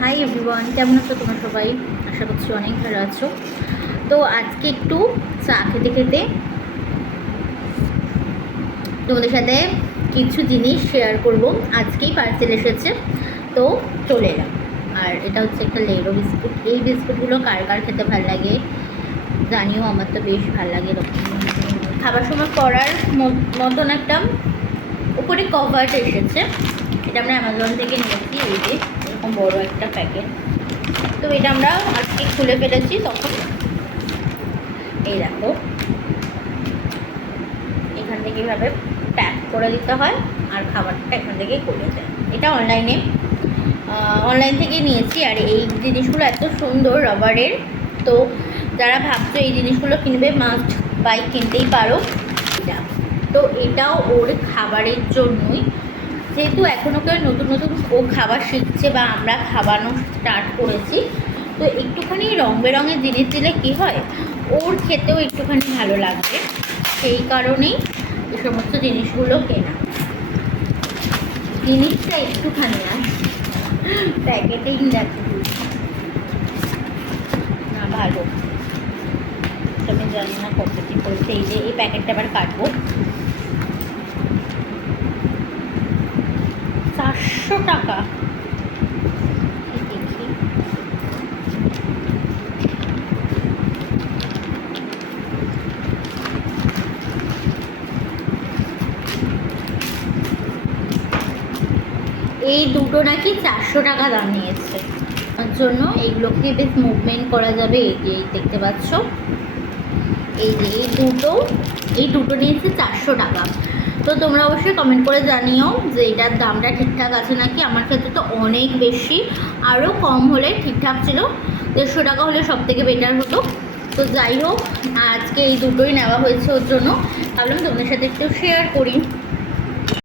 Hi everyone, কেমন আছো তোমরা সবাই? আশা করছি অনেক ভালো আছো। তো আজকে একটু চা খেতে খেতে তোমাদের সাথে কিছু জিনিস শেয়ার করব। আজকেই পার্সেল এসেছে, তো চলে এলাম। আর এটা হচ্ছে একটা লেরো বিস্কুট। এই বিস্কুটগুলো কার কার খেতে ভালো লাগে জানিও, আমার তো বেশ ভালো লাগে। এরকম খাবার সময় করার মতন একটা উপরে কভার এসেছে। এটা আমরা অ্যামাজন থেকে নিয়েছি। এই যে এরকম বড় একটা প্যাকেট। তো এটা আমরা আজকে খুলে ফেলেছি, তখন এই দেখো এখান থেকে এভাবে প্যাক করে দিতে হয় আর খাবারটা এখান থেকেই করে যায়। এটা অনলাইন থেকে নিয়েছি। আর এই জিনিসগুলো এত সুন্দর রাবারের, তো যারা ভাবছো এই জিনিসগুলো কিনবে মাস্ট বাই, কিনতেই পারো। তো এটাও ওর খাবারের জন্যই, যেহেতু এখনও কেউ নতুন নতুন ও খাবার শিখছে বা আমরা খাওয়ানো স্টার্ট করেছি, তো একটুখানি রং বেরঙের জিনিস দিলে কী হয়, ওর খেতেও একটুখানি ভালো লাগবে। সেই কারণেই এই সমস্ত জিনিসগুলো কেনা। জিনিসটা একটুখানি না, প্যাকেটিং দেখো না ভালো। আমি জানি না কত কী করেছে। এই যে এই প্যাকেটটা আবার কাটবো। 400 টাকা। দেখি এই দুটো নাকি 400 টাকা দাম নিয়েছে। তার জন্য এইগুলোকে বেশ মুভমেন্ট করা যাবে। এই যে দেখতে পাচ্ছ, এই যে এই দুটো নিয়েছে 400 টাকা। তো তোমরা অবশ্যই কমেন্ট করে জানিও যে এটার দামটা ঠিকঠাক আছে নাকি। আমার ক্ষেত্রে তো অনেক বেশি, আরও কম হলে ঠিকঠাক ছিল। 150 টাকা হলে সব থেকে বেটার হতো। তো যাই হোক, আজকে এই দুটোই নেওয়া হয়েছে ওর জন্য, ভাবলাম তোমাদের সাথে একটু শেয়ার করি।